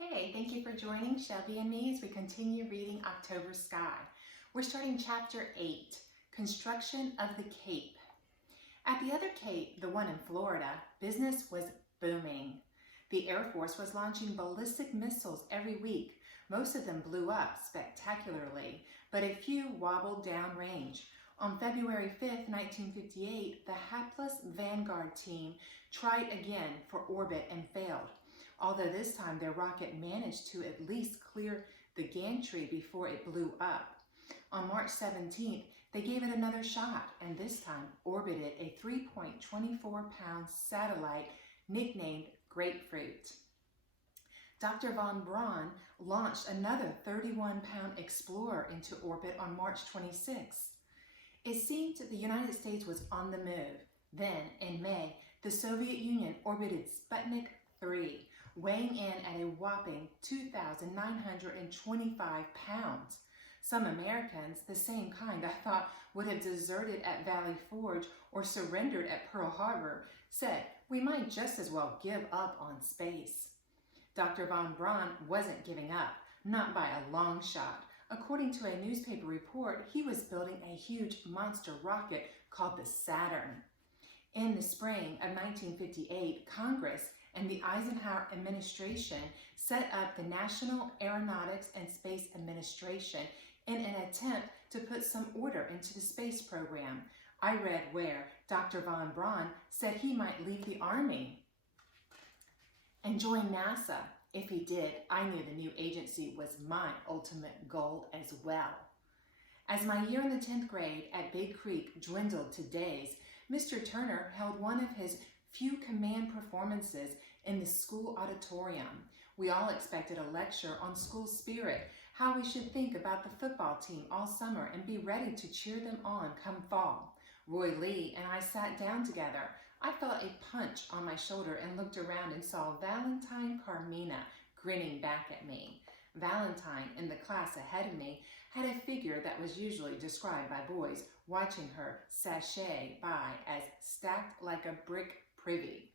Okay, thank you for joining Shelby and me as we continue reading October Sky. We're starting chapter 8, Construction of the Cape. At the other Cape, the one in Florida, business was booming. The Air Force was launching ballistic missiles every week. Most of them blew up spectacularly, but a few wobbled downrange. On February 5, 1958, the hapless Vanguard team tried again for orbit and failed, although this time their rocket managed to at least clear the gantry before it blew up. On March 17th, they gave it another shot and this time orbited a 3.24-pound satellite nicknamed Grapefruit. Dr. von Braun launched another 31-pound Explorer into orbit on March 26th. It seemed the United States was on the move. Then, in May, the Soviet Union orbited Sputnik 3, weighing in at a whopping 2,925 pounds. Some Americans, the same kind I thought would have deserted at Valley Forge or surrendered at Pearl Harbor, said we might just as well give up on space. Dr. von Braun wasn't giving up, not by a long shot. According to a newspaper report, he was building a huge monster rocket called the Saturn. In the spring of 1958, Congress and the Eisenhower administration set up the National Aeronautics and Space Administration in an attempt to put some order into the space program. I read where Dr. von Braun said he might leave the Army and join NASA. If he did, I knew the new agency was my ultimate goal as well. As my year in the 10th grade at Big Creek dwindled to days, Mr. Turner held one of his few command performances in the school auditorium. We all expected a lecture on school spirit, how we should think about the football team all summer and be ready to cheer them on come fall. Roy Lee and I sat down together. I felt a punch on my shoulder and looked around and saw Valentine Carmina grinning back at me. Valentine, in the class ahead of me, had a figure that was usually described by boys watching her sashay by as stacked like a brick privy.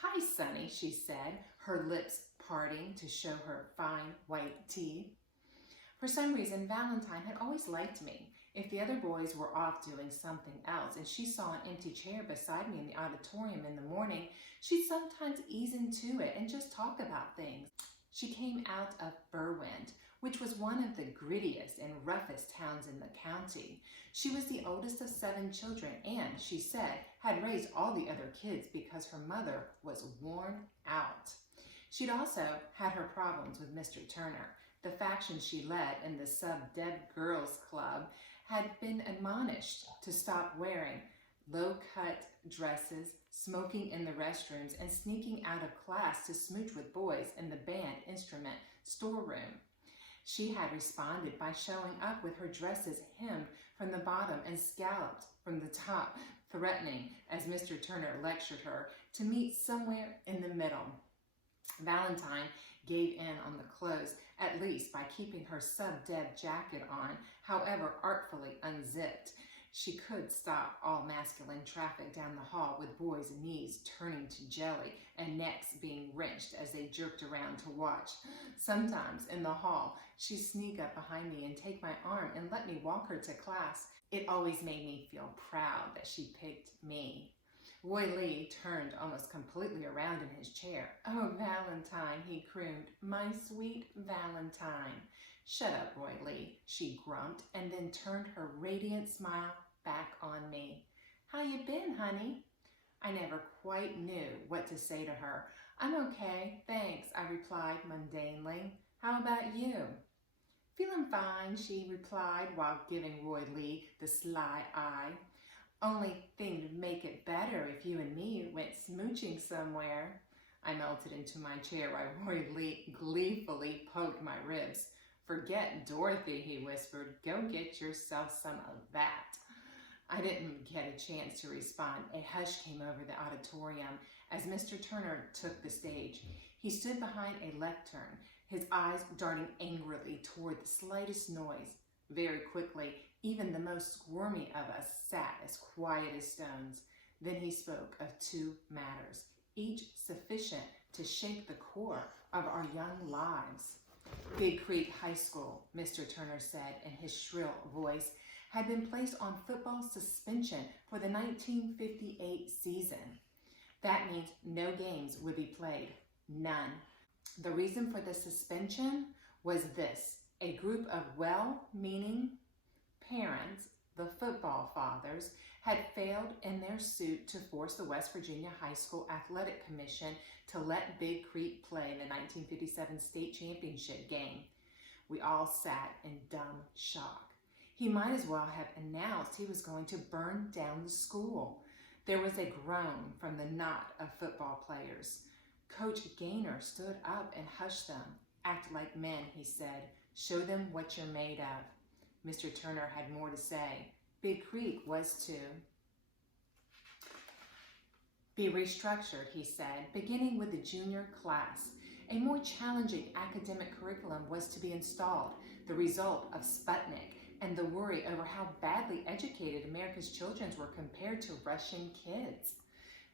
"Hi, Sonny," she said, her lips parting to show her fine white teeth. For some reason, Valentine had always liked me. If the other boys were off doing something else and she saw an empty chair beside me in the auditorium in the morning, she'd sometimes ease into it and just talk about things. She came out of Berwind, which was one of the grittiest and roughest towns in the county. She was the oldest of 7 children and, she said, had raised all the other kids because her mother was worn out. She'd also had her problems with Mr. Turner. The faction she led in the Sub-Deb Girls Club had been admonished to stop wearing low-cut dresses, smoking in the restrooms, and sneaking out of class to smooch with boys in the band instrument storeroom. She had responded by showing up with her dresses hemmed from the bottom and scalloped from the top, threatening, as Mr. Turner lectured her, to meet somewhere in the middle. Valentine gave in on the clothes, at least by keeping her Sub-Deb jacket on, however artfully unzipped. She could stop all masculine traffic down the hall with boys' knees turning to jelly and necks being wrenched as they jerked around to watch. Sometimes in the hall, she'd sneak up behind me and take my arm and let me walk her to class. It always made me feel proud that she picked me. Roy Lee turned almost completely around in his chair. "Oh, Valentine," he crooned, "my sweet Valentine." "Shut up, Roy Lee," she grumped, and then turned her radiant smile back on me. "How you been, honey?" I never quite knew what to say to her. "I'm okay, thanks," I replied mundanely. "How about you?" "Feeling fine," she replied while giving Roy Lee the sly eye. "Only thing to make it better if you and me went smooching somewhere." I melted into my chair while Roy Lee gleefully poked my ribs. "Forget Dorothy," he whispered. "Go get yourself some of that." I didn't get a chance to respond. A hush came over the auditorium as Mr. Turner took the stage. He stood behind a lectern, his eyes darting angrily toward the slightest noise. Very quickly, even the most squirmy of us sat as quiet as stones. Then he spoke of 2 matters, each sufficient to shape the core of our young lives. Big Creek High School, Mr. Turner said in his shrill voice, had been placed on football suspension for the 1958 season. That means no games would be played, none. The reason for the suspension was this: a group of well-meaning parents, the football fathers, had failed in their suit to force the West Virginia High School Athletic Commission to let Big Creek play in the 1957 state championship game. We all sat in dumb shock. He might as well have announced he was going to burn down the school. There was a groan from the knot of football players. Coach Gaynor stood up and hushed them. Act like men, he said. Show them what you're made of. Mr. Turner had more to say. Big Creek was to be restructured, he said, beginning with the junior class. A more challenging academic curriculum was to be installed, the result of Sputnik and the worry over how badly educated America's children were compared to Russian kids.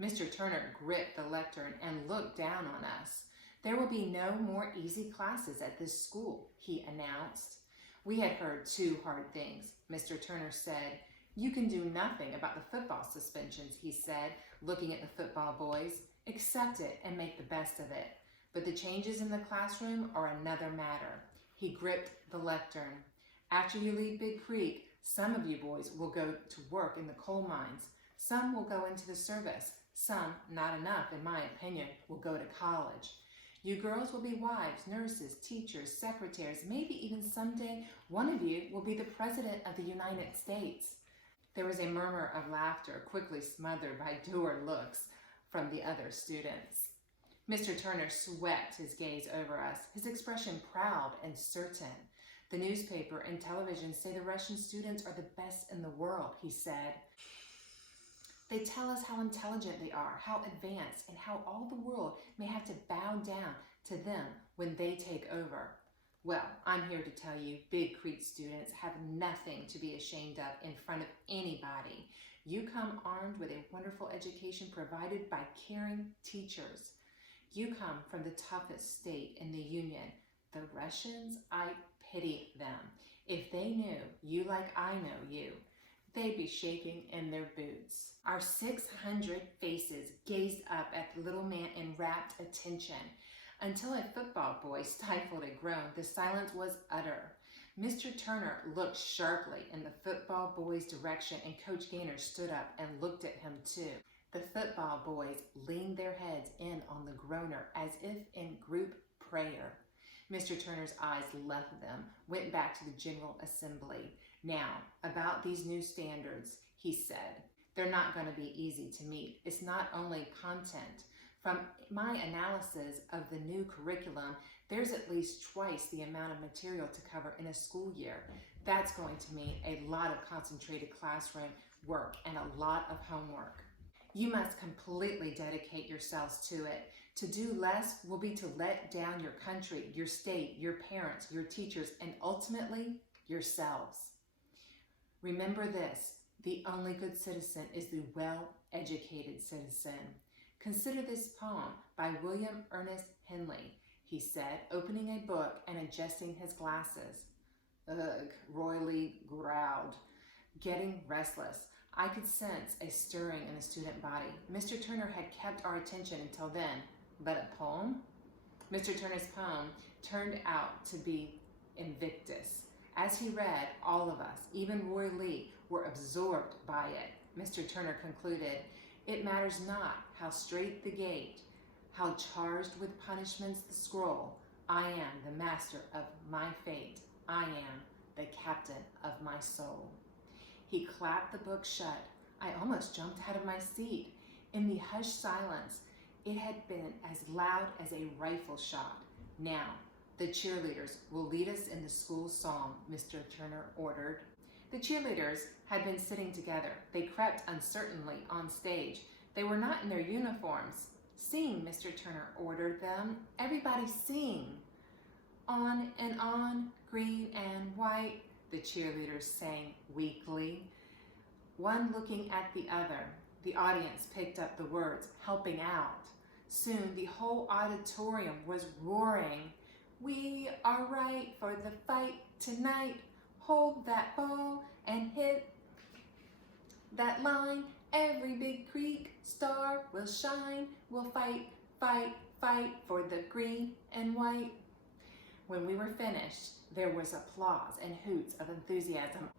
Mr. Turner gripped the lectern and looked down on us. There will be no more easy classes at this school, he announced. We had heard two hard things. Mr. Turner said, "You can do nothing about the football suspensions," he said, looking at the football boys. "Accept it and make the best of it. But the changes in the classroom are another matter." He gripped the lectern. "After you leave Big Creek, some of you boys will go to work in the coal mines. Some will go into the service. Some, not enough in my opinion, will go to college. You girls will be wives, nurses, teachers, secretaries, maybe even someday one of you will be the President of the United States." There was a murmur of laughter, quickly smothered by dour looks from the other students. Mr. Turner swept his gaze over us, his expression proud and certain. "The newspaper and television say the Russian students are the best in the world," he said. "They tell us how intelligent they are, how advanced, and how all the world may have to bow down to them when they take over. Well, I'm here to tell you, Big Creek students have nothing to be ashamed of in front of anybody. You come armed with a wonderful education provided by caring teachers. You come from the toughest state in the Union. The Russians, I pity them. If they knew you like I know you, they'd be shaking in their boots." Our 600 faces gazed up at the little man in rapt attention. Until a football boy stifled a groan, the silence was utter. Mr. Turner looked sharply in the football boy's direction, and Coach Gaynor stood up and looked at him too. The football boys leaned their heads in on the groaner as if in group prayer. Mr. Turner's eyes left them, went back to the General Assembly. "Now, about these new standards," he said. "They're not going to be easy to meet. It's not only content. From my analysis of the new curriculum, there's at least twice the amount of material to cover in a school year. That's going to mean a lot of concentrated classroom work and a lot of homework. You must completely dedicate yourselves to it. To do less will be to let down your country, your state, your parents, your teachers, and ultimately yourselves. Remember this: the only good citizen is the well-educated citizen. Consider this poem by William Ernest Henley," he said, opening a book and adjusting his glasses. "Ugh," Roy Lee growled, getting restless. I could sense a stirring in the student body. Mr. Turner had kept our attention until then. But a poem? Mr. Turner's poem turned out to be Invictus. As he read, all of us, even Roy Lee, were absorbed by it. Mr. Turner concluded, "It matters not how straight the gate, how charged with punishments the scroll. I am the master of my fate. I am the captain of my soul." He clapped the book shut. I almost jumped out of my seat. In the hushed silence, it had been as loud as a rifle shot. "Now, the cheerleaders will lead us in the school song," Mr. Turner ordered. The cheerleaders had been sitting together. They crept uncertainly on stage. They were not in their uniforms. "Sing," Mr. Turner ordered them. "Everybody sing." "On and on, green and white," the cheerleaders sang weakly, one looking at the other. The audience picked up the words, "helping out." Soon the whole auditorium was roaring, "We are right for the fight tonight. Hold that ball and hit that line. Every big Creek star will shine. We'll fight, fight, fight for the green and white." When we were finished, there was applause and hoots of enthusiasm,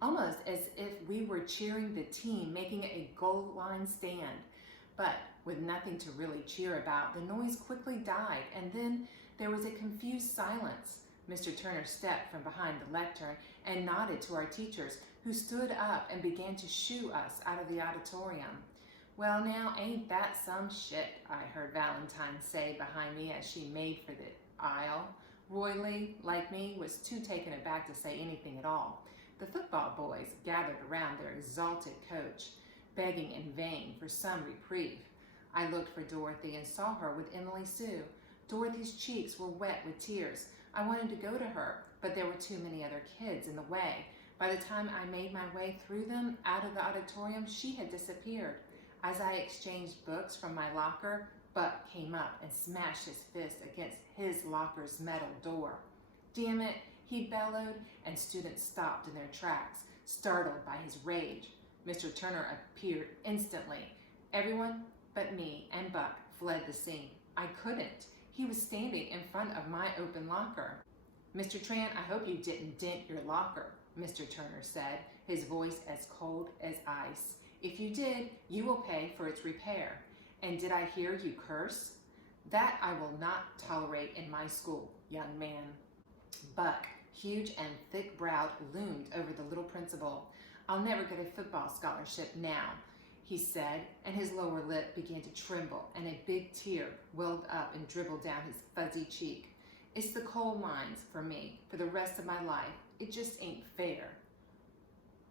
almost as if we were cheering the team making a goal line stand. But with nothing to really cheer about, the noise quickly died, and then there was a confused silence. Mr. Turner stepped from behind the lectern and nodded to our teachers, who stood up and began to shoo us out of the auditorium. "Well now, ain't that some shit," I heard Valentine say behind me as she made for the aisle. Roy Lee, like me, was too taken aback to say anything at all. The football boys gathered around their exalted coach, begging in vain for some reprieve. I looked for Dorothy and saw her with Emily Sue. Dorothy's cheeks were wet with tears. I wanted to go to her, but there were too many other kids in the way. By the time I made my way through them out of the auditorium, she had disappeared. As I exchanged books from my locker, Buck came up and smashed his fist against his locker's metal door. "Damn it," he bellowed, and students stopped in their tracks, startled by his rage. Mr. Turner appeared instantly. Everyone but me and Buck fled the scene. I couldn't. He was standing in front of my open locker. "Mr. Tran, I hope you didn't dent your locker," Mr. Turner said, his voice as cold as ice. "If you did, you will pay for its repair. And did I hear you curse? That I will not tolerate in my school, young man." Buck, huge and thick-browed, loomed over the little principal. "I'll never get a football scholarship now," he said, and his lower lip began to tremble, and a big tear welled up and dribbled down his fuzzy cheek. "It's the coal mines for me, for the rest of my life. It just ain't fair."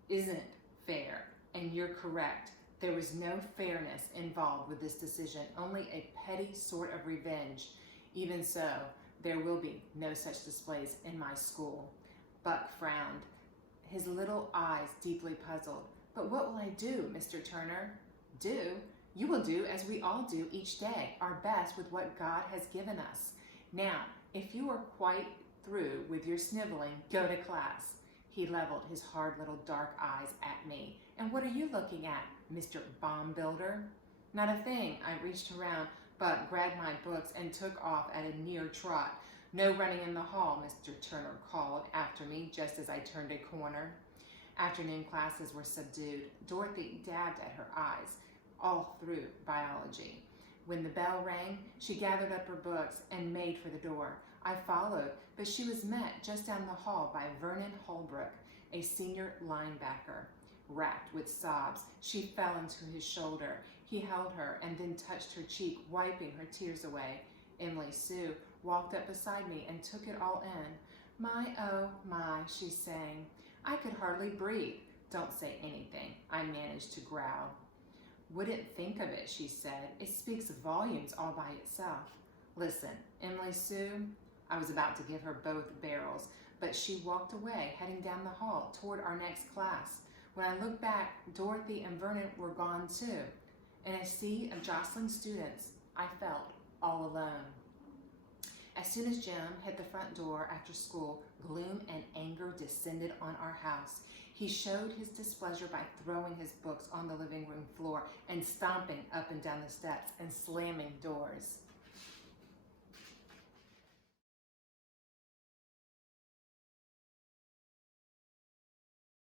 "Isn't fair, and you're correct. There was no fairness involved with this decision, only a petty sort of revenge. Even so, there will be no such displays in my school." Buck frowned, his little eyes deeply puzzled. "But what will I do, Mr. Turner?" "Do? You will do as we all do each day, our best with what God has given us. Now, if you are quite through with your sniveling, go to class." He leveled his hard little dark eyes at me. "And what are you looking at, Mr. Bomb Builder?" "Not a thing." I reached around, but grabbed my books and took off at a near trot. "No running in the hall," Mr. Turner called after me just as I turned a corner. Afternoon classes were subdued. Dorothy dabbed at her eyes all through biology. When the bell rang, she gathered up her books and made for the door. I followed, but she was met just down the hall by Vernon Holbrook, a senior linebacker. Racked with sobs, she fell into his shoulder. He held her and then touched her cheek, wiping her tears away. Emily Sue walked up beside me and took it all in. "My, oh my," she sang. I could hardly breathe. "Don't say anything," I managed to growl. "Wouldn't think of it," she said. "It speaks volumes all by itself." "Listen, Emily Sue," I was about to give her both barrels, but she walked away, heading down the hall toward our next class. When I looked back, Dorothy and Vernon were gone too. In a sea of jostling students, I felt all alone. As soon as Jim hit the front door after school, gloom and anger descended on our house. He showed his displeasure by throwing his books on the living room floor and stomping up and down the steps and slamming doors.